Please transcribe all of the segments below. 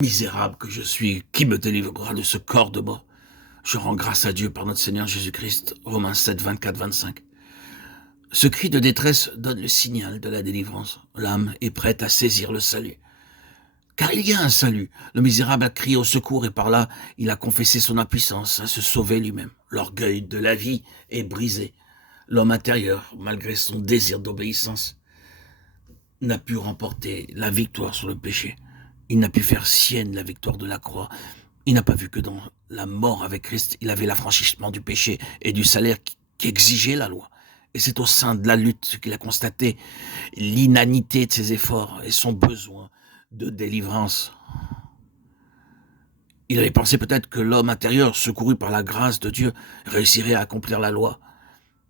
Misérable que je suis, qui me délivrera de ce corps de mort? Je rends grâce à Dieu par notre Seigneur Jésus-Christ. Romains 7, 24, 25. Ce cri de détresse donne le signal de la délivrance. L'âme est prête à saisir le salut. Car il y a un salut. Le misérable a crié au secours et par là, il a confessé son impuissance à se sauver lui-même. L'orgueil de la vie est brisé. L'homme intérieur, malgré son désir d'obéissance, n'a pu remporter la victoire sur le péché. Il n'a pu faire sienne la victoire de la croix. Il n'a pas vu que dans la mort avec Christ, il avait l'affranchissement du péché et du salaire qui exigeait la loi. Et c'est au sein de la lutte qu'il a constaté l'inanité de ses efforts et son besoin de délivrance. Il avait pensé peut-être que l'homme intérieur, secouru par la grâce de Dieu, réussirait à accomplir la loi.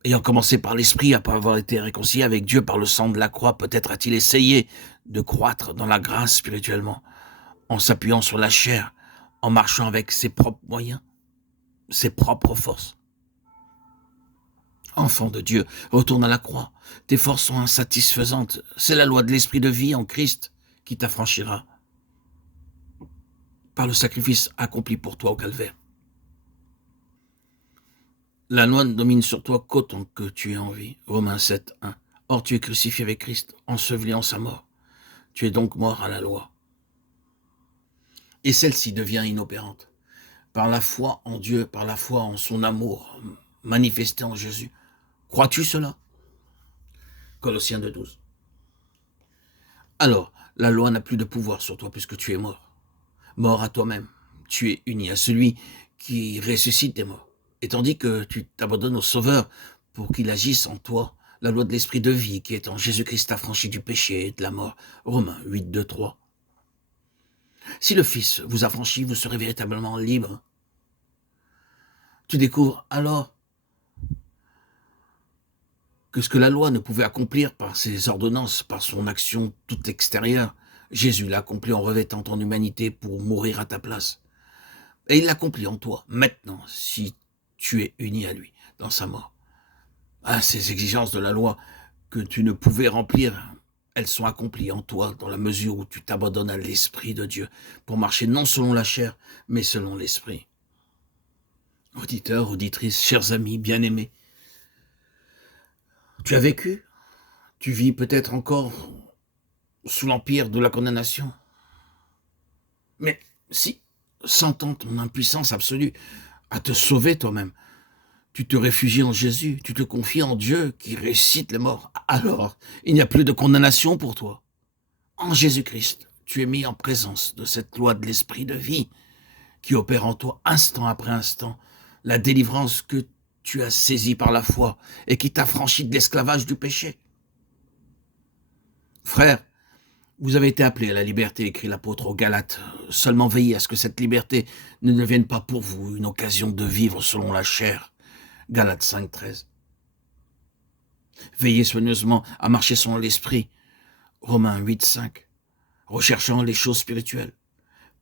Ayant commencé par l'esprit, après avoir été réconcilié avec Dieu par le sang de la croix, peut-être a-t-il essayé de croître dans la grâce spirituellement, en s'appuyant sur la chair, en marchant avec ses propres moyens, ses propres forces. Enfant de Dieu, retourne à la croix. Tes forces sont insatisfaisantes. C'est la loi de l'esprit de vie en Christ qui t'affranchira par le sacrifice accompli pour toi au calvaire. La loi ne domine sur toi qu'autant que tu es en vie. Romains 7, 1. Or tu es crucifié avec Christ, enseveli en sa mort. Tu es donc mort à la loi. Et celle-ci devient inopérante. Par la foi en Dieu, par la foi en son amour manifesté en Jésus. Crois-tu cela? Colossiens 2, 12. Alors, la loi n'a plus de pouvoir sur toi puisque tu es mort. Mort à toi-même. Tu es uni à celui qui ressuscite des morts. Et tandis que tu t'abandonnes au Sauveur pour qu'il agisse en toi, la loi de l'esprit de vie qui est en Jésus-Christ affranchi du péché et de la mort. Romains 8, 2, 3. Si le Fils vous affranchit, vous serez véritablement libre. Tu découvres alors que ce que la loi ne pouvait accomplir par ses ordonnances, par son action toute extérieure, Jésus l'a accompli en revêtant ton humanité pour mourir à ta place. Et il l'accomplit en toi, maintenant, si tu es uni à lui, dans sa mort. Ah, ces exigences de la loi que tu ne pouvais remplir, elles sont accomplies en toi dans la mesure où tu t'abandonnes à l'Esprit de Dieu pour marcher non selon la chair, mais selon l'Esprit. Auditeurs, auditrices, chers amis, bien-aimés, tu as vécu, tu vis peut-être encore sous l'empire de la condamnation. Mais si, sentant ton impuissance absolue à te sauver toi-même, tu te réfugies en Jésus, tu te confies en Dieu qui ressuscite les morts, alors il n'y a plus de condamnation pour toi. En Jésus-Christ, tu es mis en présence de cette loi de l'esprit de vie qui opère en toi instant après instant la délivrance que tu as saisie par la foi et qui t'affranchit de l'esclavage du péché. Frère, vous avez été appelés à la liberté, écrit l'apôtre aux Galates. Seulement veillez à ce que cette liberté ne devienne pas pour vous une occasion de vivre selon la chair. Galates 5, 13. Veillez soigneusement à marcher selon l'esprit. Romains 8, 5. Recherchant les choses spirituelles.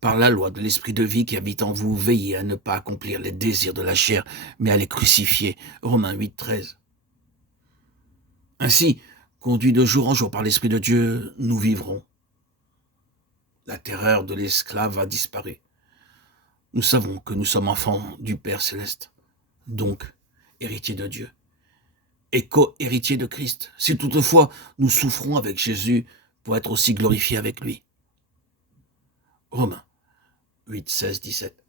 Par la loi de l'esprit de vie qui habite en vous, veillez à ne pas accomplir les désirs de la chair, mais à les crucifier. Romains 8, 13. Ainsi, conduits de jour en jour par l'Esprit de Dieu, nous vivrons. La terreur de l'esclave a disparu. Nous savons que nous sommes enfants du Père Céleste, donc héritiers de Dieu, et co-héritiers de Christ, si toutefois nous souffrons avec Jésus pour être aussi glorifiés avec lui. Romains 8, 16, 17.